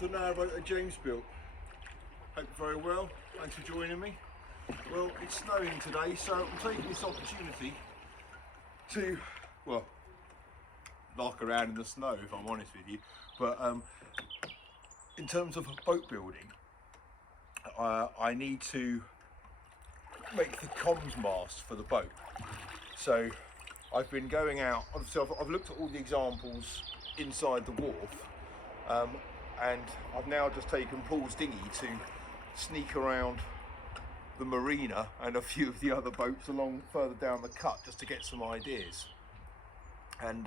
welcome to Narrowboat at James built. Hope you're very well. Thanks for joining me. Well, it's snowing today, so I'm taking this opportunity to, well, lark around in the snow, if I'm honest with you. But in terms of boat building, I need to make the comms mast for the boat. So I've been going out, obviously I've looked at all the examples inside the wharf, and I've now just taken Paul's dinghy to sneak around the marina and a few of the other boats along further down the cut just to get some ideas. And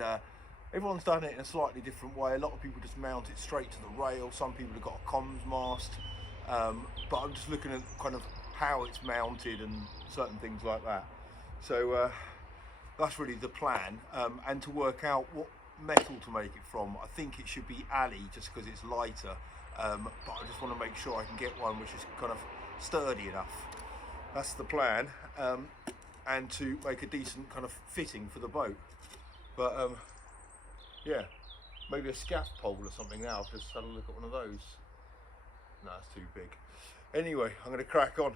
everyone's done it in a slightly different way. A lot of people just mount it straight to the rail. Some people have got a comms mast, but I'm just looking at kind of how it's mounted and certain things like that. So that's really the plan, and to work out what metal to make it from. I think it should be alley just because it's lighter, but I just want to make sure I can get one which is kind of sturdy enough. That's the plan, and to make a decent kind of fitting for the boat. But yeah, maybe a scaff pole or something now. I've just had a look at one of those. No, it's too big. Anyway, I'm going to crack on.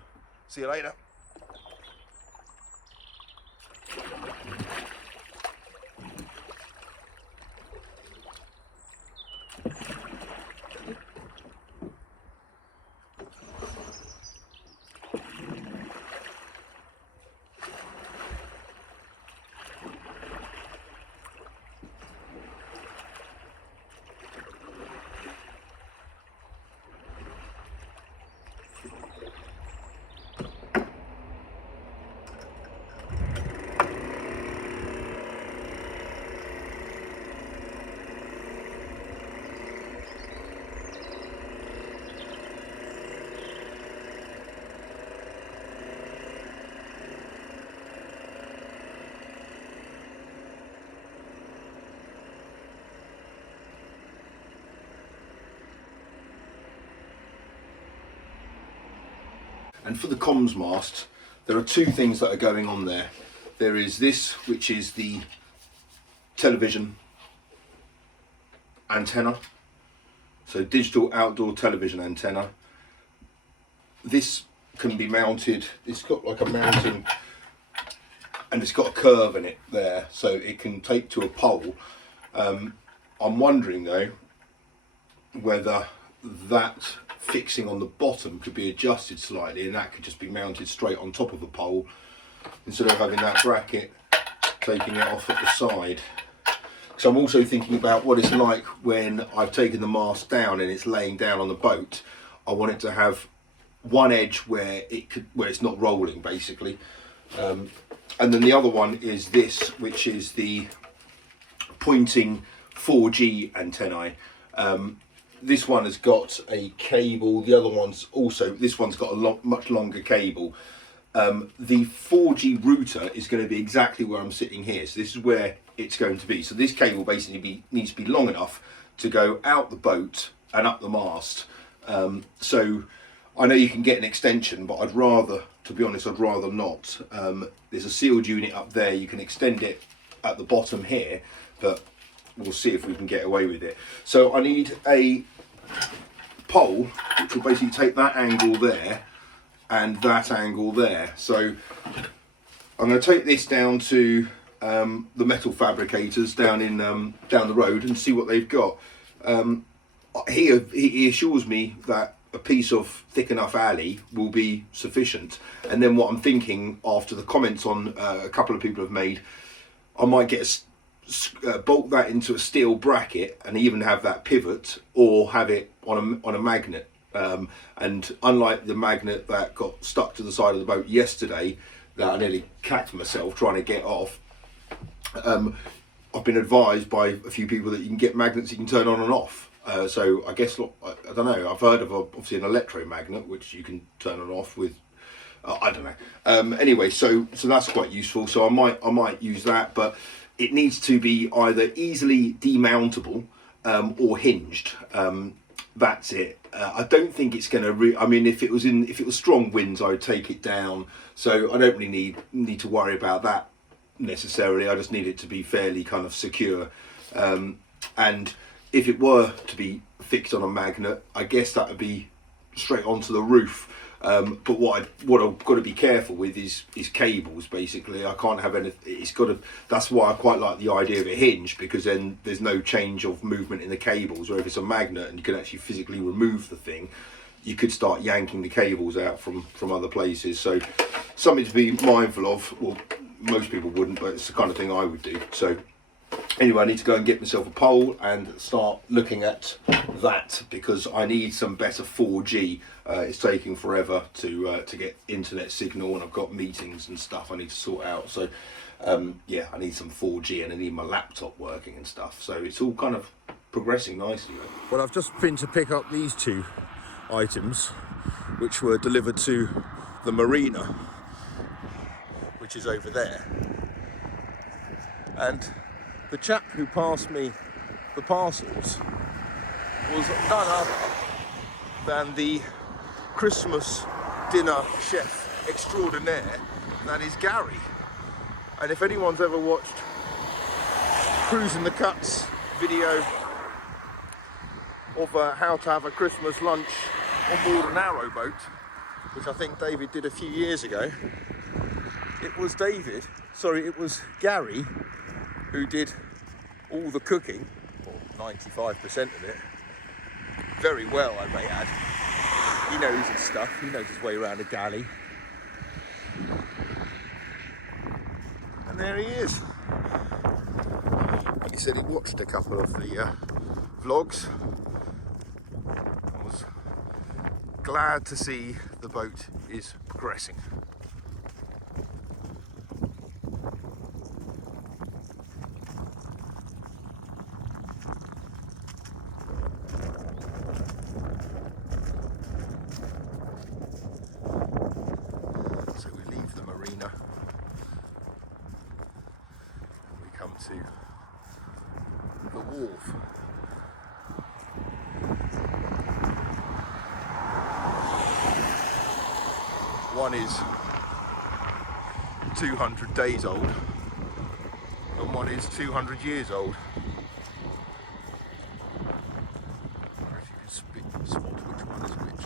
See you later. And for the comms mast, there are two things that are going on there. There is this, which is the television antenna, so digital outdoor television antenna. This can be mounted, it's got like a mounting, and it's got a curve in it there, so it can tape to a pole. I'm wondering though whether that fixing on the bottom could be adjusted slightly, and that could just be mounted straight on top of a pole instead of having that bracket taking it off at the side. So I'm also thinking about what it's like when I've taken the mast down and it's laying down on the boat. I want it to have one edge where it's not rolling basically, and then the other one is this, which is the pointing 4G antennae. This one has got a cable, the other one's also, this one's got a much longer cable. The 4G router is going to be exactly where I'm sitting here, so this is where it's going to be. So this cable basically needs to be long enough to go out the boat and up the mast. So I know you can get an extension, but I'd rather, to be honest, I'd rather not. There's a sealed unit up there, you can extend it at the bottom here, but we'll see if we can get away with it. So I need a pole which will basically take that angle there and that angle there. So I'm going to take this down to the metal fabricators down in down the road and see what they've got. He assures me that a piece of thick enough alley will be sufficient, and then what I'm thinking, after the comments on a couple of people have made, I might get bolt that into a steel bracket and even have that pivot, or have it on a magnet. And unlike the magnet that got stuck to the side of the boat yesterday, that I nearly cacked myself trying to get off, I've been advised by a few people that you can get magnets you can turn on and off. So I guess, I don't know, I've heard of obviously an electromagnet which you can turn on and off with. I don't know. Anyway, so that's quite useful. So I might use that, but it needs to be either easily demountable or hinged. That's it. I don't think it's going to. I mean, if it was strong winds, I would take it down. So I don't really need to worry about that necessarily. I just need it to be fairly kind of secure. And if it were to be fixed on a magnet, I guess that would be straight onto the roof. But what I've got to be careful with is cables. Basically, I can't have any. It's got to. That's why I quite like the idea of a hinge, because then there's no change of movement in the cables. Or if it's a magnet and you can actually physically remove the thing, you could start yanking the cables out from other places. So something to be mindful of. Well, most people wouldn't, but it's the kind of thing I would do. So anyway, I need to go and get myself a pole and start looking at that, because I need some better 4G. It's taking forever to get internet signal, and I've got meetings and stuff I need to sort out. So yeah, I need some 4G, and I need my laptop working and stuff. So it's all kind of progressing nicely. Well, I've just been to pick up these 2 items, which were delivered to the marina, which is over there. And the chap who passed me the parcels was none other than the Christmas dinner chef extraordinaire, that is Gary. And if anyone's ever watched Cruising the Cuts video of how to have a Christmas lunch on board a narrowboat, which I think David did a few years ago, it was Gary who did all the cooking, or 95% of it, very well, I may add. He knows his stuff, he knows his way around a galley. And there he is. He said he'd watched a couple of the vlogs and was glad to see the boat is progressing. So we leave the marina and we come to the wharf. One is 200 days old and one is 200 years old. I wonder if you can spot which one is which.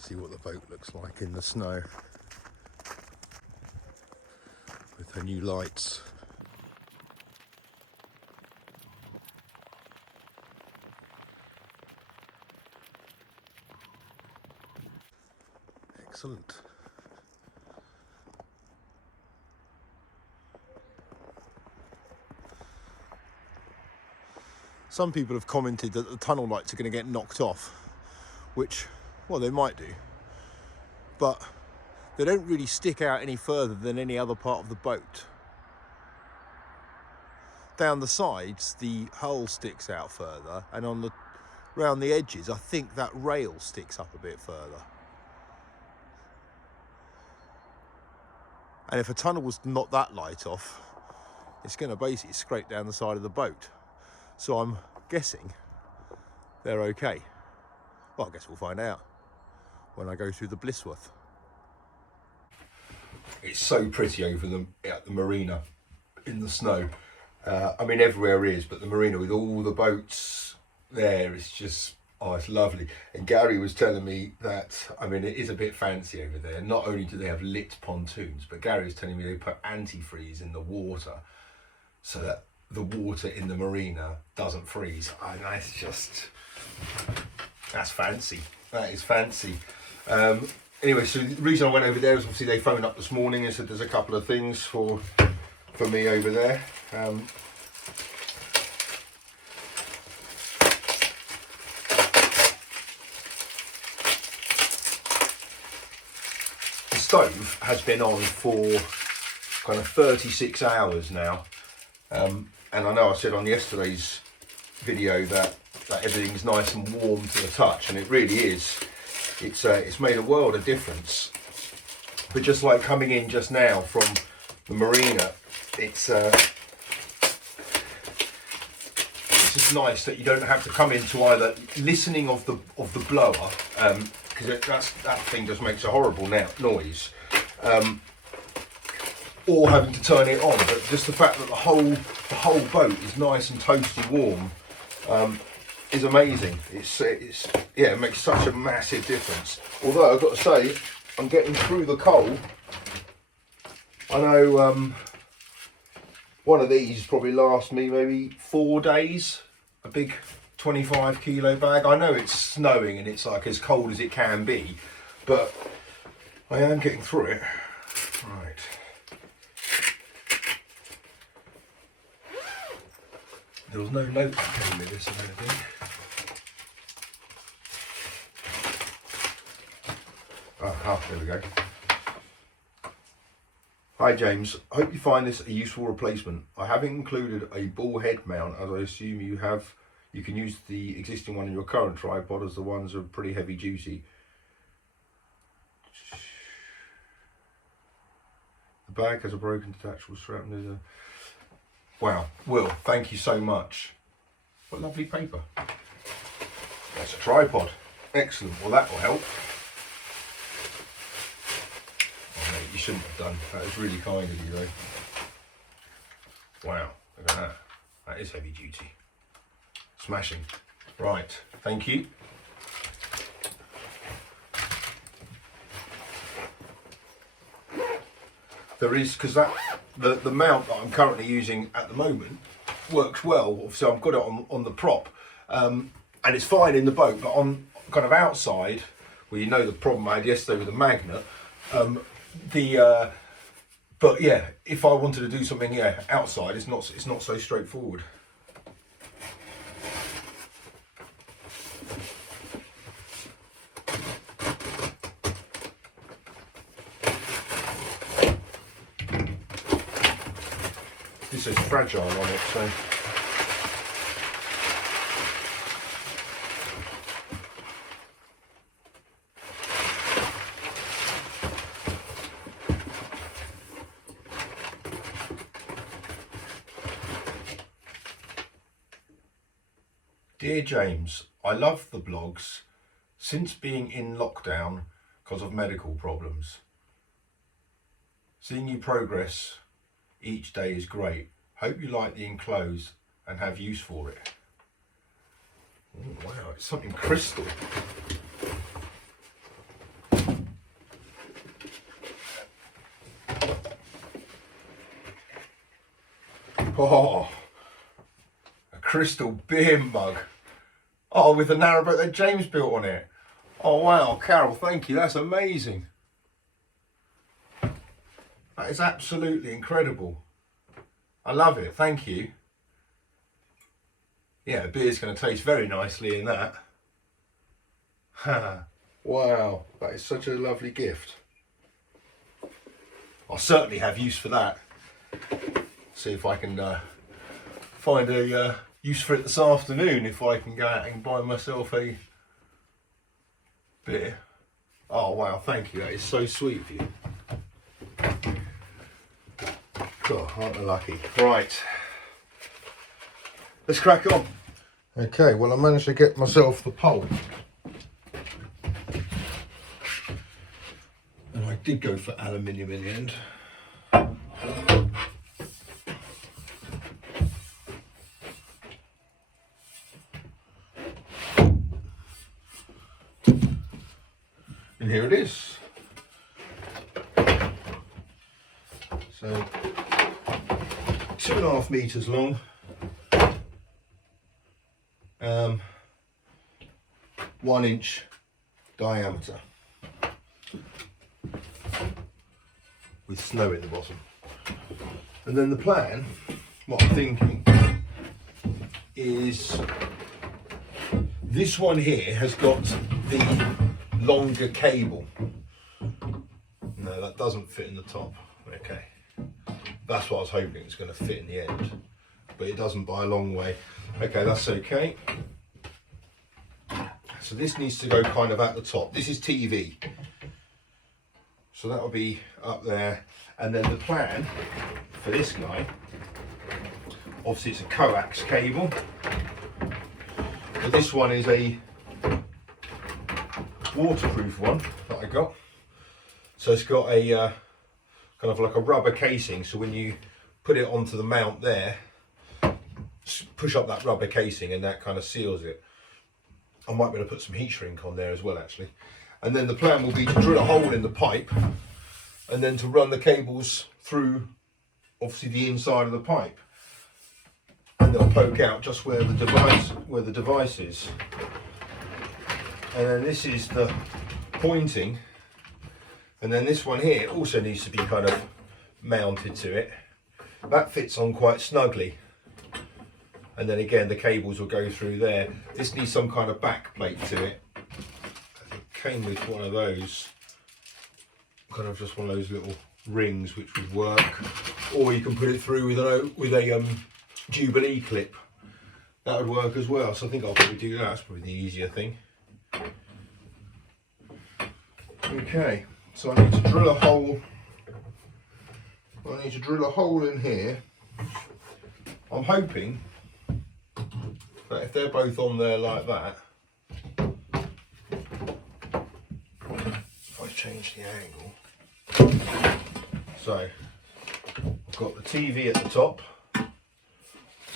See what the boat looks like in the snow with her new lights. Excellent. Some people have commented that the tunnel lights are going to get knocked off, which, well, they might do, but they don't really stick out any further than any other part of the boat. Down the sides, the hull sticks out further, and around the edges, I think that rail sticks up a bit further. And if a tunnel was to knock that light off, it's going to basically scrape down the side of the boat. So I'm guessing they're okay. Well, I guess we'll find out when I go through the Blissworth. It's so pretty over at the marina in the snow. I mean, everywhere is, but the marina with all the boats there is just, oh, it's lovely. And Gary was telling me that, I mean, it is a bit fancy over there. Not only do they have lit pontoons, but Gary was telling me they put antifreeze in the water so that the water in the marina doesn't freeze. And that's just, that's fancy. That is fancy. Anyway, so the reason I went over there is obviously they phoned up this morning and said there's a couple of things for me over there. The stove has been on for kind of 36 hours now. And I know I said on yesterday's video that everything's nice and warm to the touch, and it really is. it's made a world of difference. But just like coming in just now from the marina, it's just nice that you don't have to come into either listening of the blower, because that thing just makes a horrible noise, or having to turn it on. But just the fact that the whole boat is nice and toasty warm is amazing. It makes such a massive difference. Although I've got to say, I'm getting through the cold. I know one of these probably lasts me maybe 4 days. A big 25 kilo bag. I know it's snowing and it's like as cold as it can be, but I am getting through it. Right. There was no note that came with this, I don't think. There we go. Hi James, hope you find this a useful replacement. I haven't included a ball head mount, as I assume you can use the existing one in your current tripod, as the ones are pretty heavy duty. The bag has a broken detachable strap. Wow, Will, thank you so much. What lovely paper. That's a tripod. Excellent, well that will help. You shouldn't have done. That was really kind of you though. Wow, look at that. That is heavy duty. Smashing. Right, thank you. There is, because the mount that I'm currently using at the moment works well. So I've got it on the prop, and it's fine in the boat, but on kind of outside, well, you know the problem I had yesterday with the magnet. But yeah, if I wanted to do something outside, it's not so straightforward. This is fragile on it, so. Dear James, I love the blogs since being in lockdown because of medical problems. Seeing you progress each day is great. Hope you like the enclosed and have use for it. Oh, wow, it's something crystal. Oh, a crystal beer mug. Oh, with the narrowboat that James built on it. Oh wow, Carol, thank you. That's amazing. That is absolutely incredible. I love it. Thank you. Yeah, the beer's going to taste very nicely in that. Wow, that is such a lovely gift. I'll certainly have use for that. See if I can find a use for it this afternoon, if I can go out and buy myself a beer. Oh wow, thank you. That is so sweet of you. God, aren't I lucky? Right, let's crack on. Okay, well I managed to get myself the pole. And I did go for aluminium in the end. And here it is. So 2.5 meters long, 1 inch diameter, with snow in the bottom. And then the plan, what I'm thinking, is this one here has got the longer cable. No, that doesn't fit in the top. Okay, that's what I was hoping it's going to fit in the end, but it doesn't by a long way. Okay, that's okay. So this needs to go kind of at the top. This is TV. So that'll be up there. And then the plan for this guy, obviously it's a coax cable. But this one is a waterproof one that I got. So it's got a kind of like a rubber casing. So when you put it onto the mount there, push up that rubber casing and that kind of seals it. I might be able to put some heat shrink on there as well actually. And then the plan will be to drill a hole in the pipe and then to run the cables through obviously the inside of the pipe. And they'll poke out just where the device is. And then this is the pointing. And then this one here also needs to be kind of mounted to it. That fits on quite snugly. And then again, the cables will go through there. This needs some kind of back plate to it. It came with one of those, kind of just one of those little rings which would work. Or you can put it through with a Jubilee clip. That would work as well. So I think I'll probably do that. That's probably the easier thing. Okay, so I need to drill a hole. I need to drill a hole in here. I'm hoping that if they're both on there like that, if I change the angle, so I've got the TV at the top,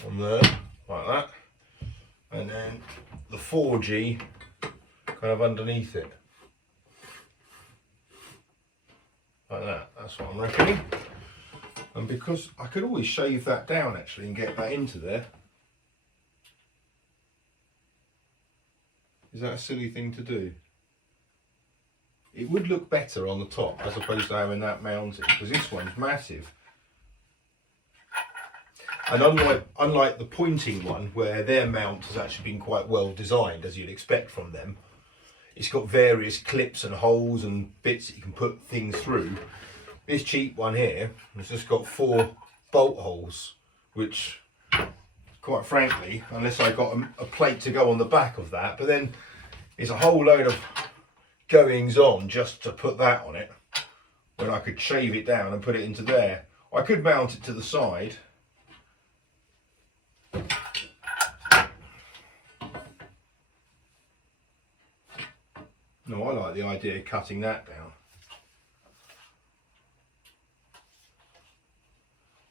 on there, like that, and then the 4G kind of underneath it, like that. That's what I'm reckoning. And because I could always shave that down actually and get that into there. Is that a silly thing to do? It would look better on the top as opposed to having that mounted, because this one's massive. And unlike the pointing one, where their mount has actually been quite well designed, as you'd expect from them, it's got various clips and holes and bits that you can put things through. This cheap one here has just got 4 bolt holes, which, quite frankly, unless I got a plate to go on the back of that, but then it's a whole load of goings on just to put that on it, when I could shave it down and put it into there. I could mount it to the side. No, I like the idea of cutting that down.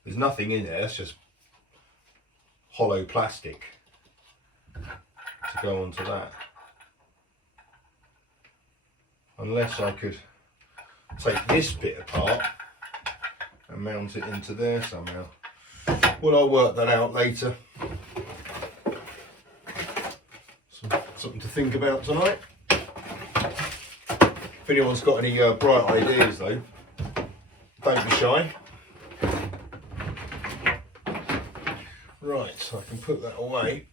There's nothing in there, it's just hollow plastic to go onto that. Unless I could take this bit apart and mount it into there somehow. Well, I'll work that out later. Something to think about tonight. If anyone's got any bright ideas though, don't be shy. Right, so I can put that away.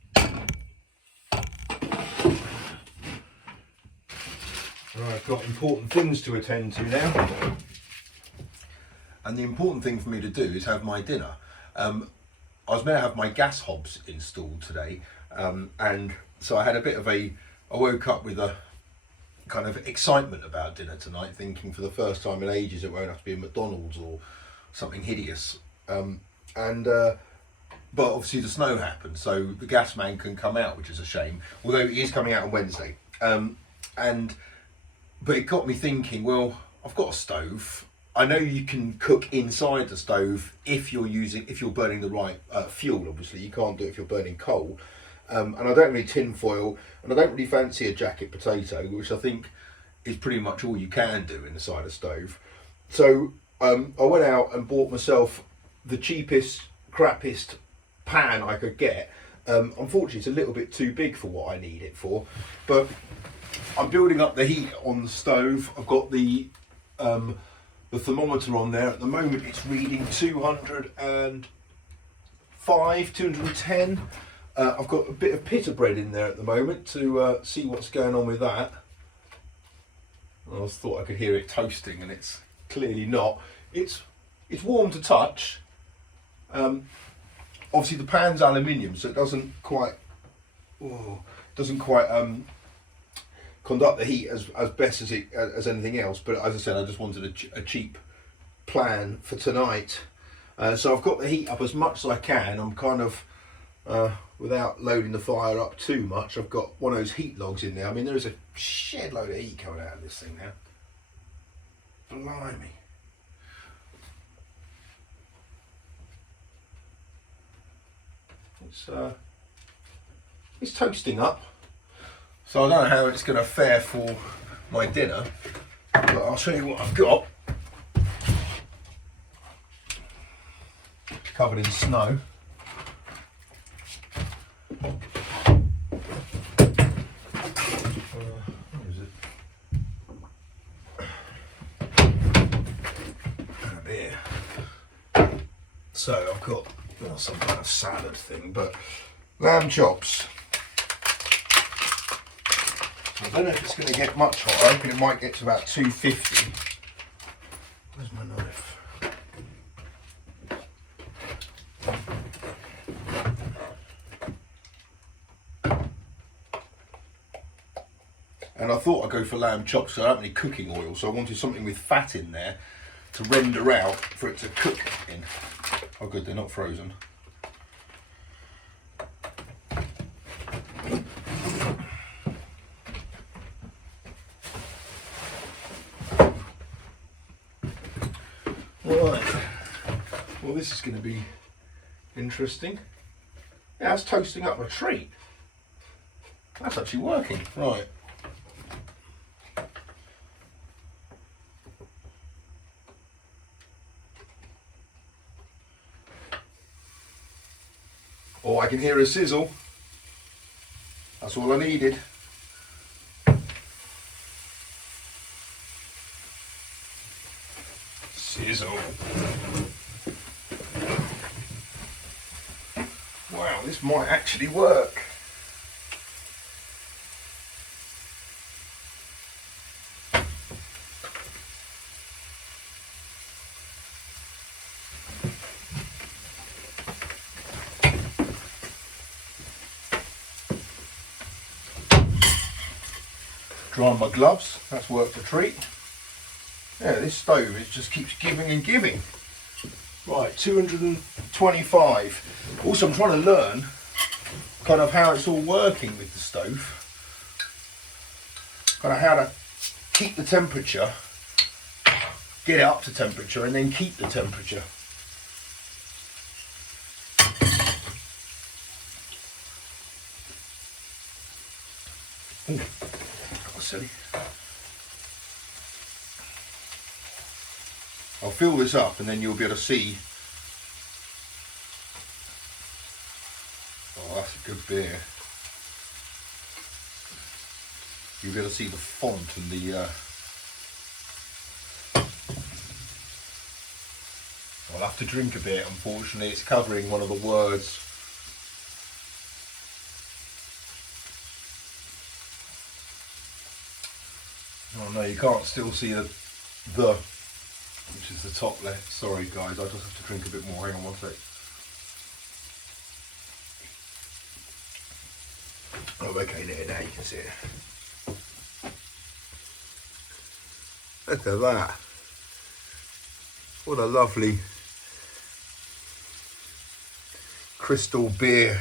Right, I've got important things to attend to now. And the important thing for me to do is have my dinner. I was meant to have my gas hobs installed today, and so I had a bit of I woke up with a kind of excitement about dinner tonight, thinking for the first time in ages it won't have to be a McDonald's or something hideous. But obviously the snow happened, so the gas man can come out, which is a shame, although he is coming out on Wednesday. But it got me thinking, well, I've got a stove. I know you can cook inside the stove if you're burning the right fuel. Obviously you can't do it if you're burning coal. And I don't need tin foil, and I don't really fancy a jacket potato, which I think is pretty much all you can do inside a stove. So I went out and bought myself the cheapest, crappiest pan I could get. Unfortunately, it's a little bit too big for what I need it for, but I'm building up the heat on the stove. I've got the thermometer on there. At the moment, it's reading 205, 210. I've got a bit of pita bread in there at the moment to see what's going on with that. I just thought I could hear it toasting, and it's clearly not. It's warm to touch. Obviously the pan's aluminium, so it doesn't quite conduct the heat as best as anything else. But as I said, I just wanted a cheap plan for tonight. So I've got the heat up as much as I can. I'm kind of without loading the fire up too much. I've got one of those heat logs in there. I mean, there is a shed load of heat coming out of this thing now. Blimey. It's toasting up, so I don't know how it's going to fare for my dinner, but I'll show you what I've got. Covered in snow. Where is it? There. So I've got some kind of salad thing, but lamb chops. I don't know if it's going to get much hot. I reckon it might get to about 250. Where's my knife? And I thought I'd go for lamb chops, so I don't have any cooking oil, so I wanted something with fat in there to render out for it to cook in. Oh good, they're not frozen. Right, well this is going to be interesting. Yeah, it's toasting up a treat. That's actually working. Right. Oh, I can hear a sizzle. That's all I needed. Sizzle. Wow, this might actually work. Dry my gloves, that's worked a treat. Yeah, this stove, it just keeps giving and giving. Right, 225. Also, I'm trying to learn kind of how it's all working with the stove. Kind of how to keep the temperature, get it up to temperature, and then keep the temperature. Ooh. Silly. I'll fill this up and then you'll be able to see. Oh, that's a good beer. You'll be able to see the font and the I'll have to drink a bit, unfortunately. It's covering one of the words. Oh no, you can't still see the, which is the top left. Sorry guys, I just have to drink a bit more. Hang on one sec. Oh, okay, there, now you can see it. Look at that. What a lovely crystal beer.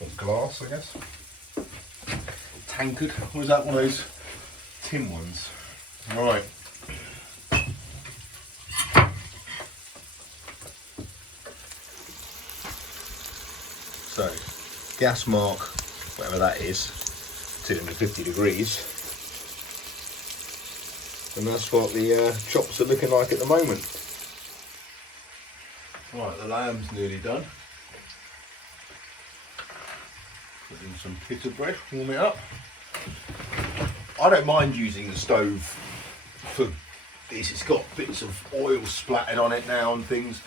Or glass, I guess. Tankard. Or is that one of those tin ones? Right. So, gas mark, whatever that is, 250 degrees. And that's what the chops are looking like at the moment. Right, the lamb's nearly done. Put in some pita bread, warm it up. I don't mind using the stove for this. It's got bits of oil splattered on it now and things.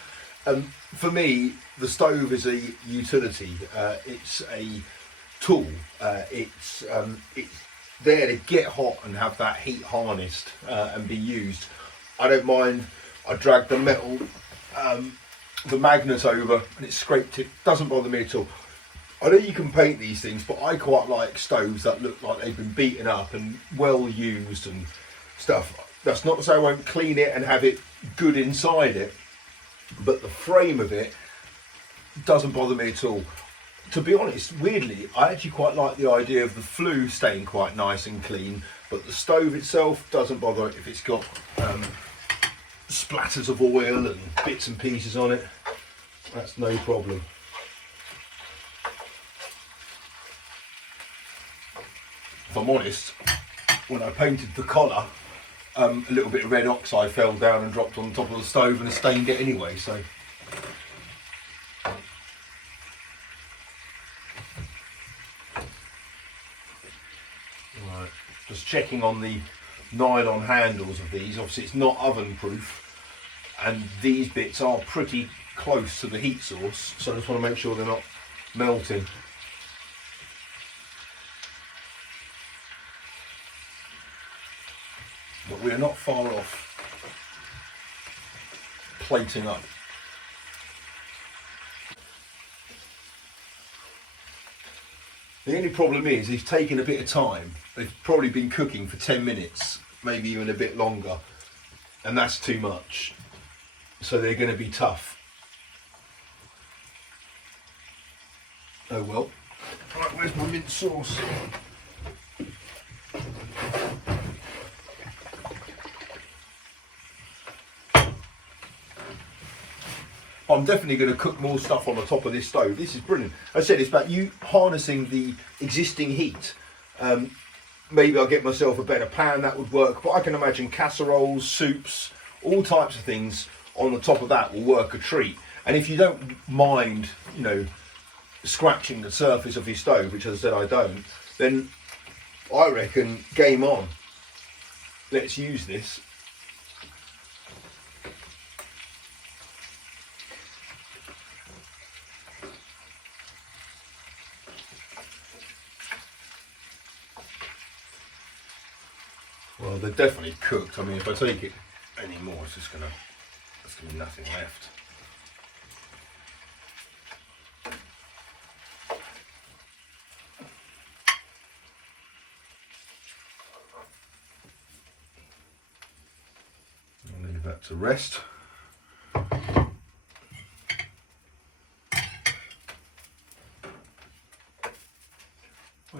For me, the stove is a utility. It's a tool. It's there to get hot and have that heat harnessed and be used. I don't mind. I drag the metal, the magnet over, and it's scraped. It doesn't bother me at all. I know you can paint these things, but I quite like stoves that look like they've been beaten up and well used and stuff. That's not to say I won't clean it and have it good inside it, but the frame of it doesn't bother me at all. To be honest, weirdly, I actually quite like the idea of the flue staying quite nice and clean, but the stove itself doesn't bother if it's got splatters of oil and bits and pieces on it. That's no problem. If I'm honest, when I painted the collar, a little bit of red oxide fell down and dropped on top of the stove and stained it anyway, so. Right, just checking on the nylon handles of these. Obviously it's not oven proof, and these bits are pretty close to the heat source, so I just want to make sure they're not melting. But we're not far off plating up. The only problem is he's taken a bit of time. They've probably been cooking for 10 minutes, maybe even a bit longer, and that's too much. So they're going to be tough. Oh well. Right, where's my mint sauce? I'm definitely going to cook more stuff on the top of this stove. This is brilliant. I said it's about you harnessing the existing heat. Maybe I'll get myself a better pan, that would work, but I can imagine casseroles, soups, all types of things on the top of that will work a treat. And if you don't mind, you know, scratching the surface of your stove, which as I said I don't, then I reckon game on. Let's use this. Well, they're definitely cooked. I mean, if I take it any more, there's gonna be nothing left. I'll leave that to rest. Oh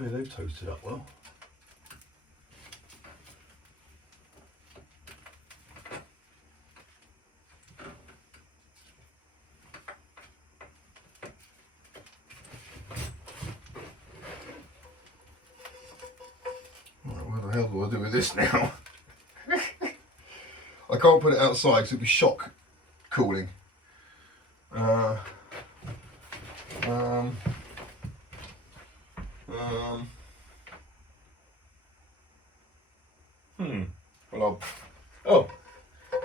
yeah, they've toasted up well. What the hell do I do with this now? I can't put it outside because it'll be shock cooling. Well, oh,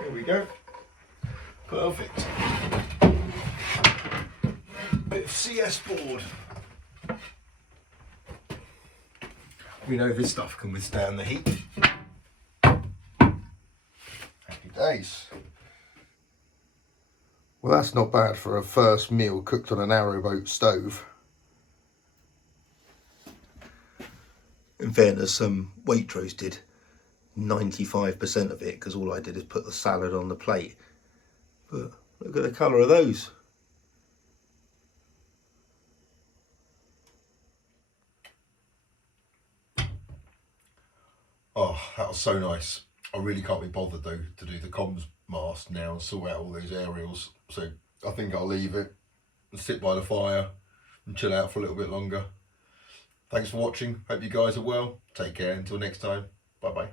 here we go. Perfect. Bit of CS board. We know this stuff can withstand the heat. Happy days. Well, that's not bad for a first meal cooked on a narrowboat stove. In fairness, Waitrose did 95% of it because all I did is put the salad on the plate. But look at the colour of those. Oh, that was so nice. I really can't be bothered though to do the comms mast now and sort out all those aerials. So I think I'll leave it and sit by the fire and chill out for a little bit longer. Thanks for watching. Hope you guys are well. Take care. Until next time. Bye bye.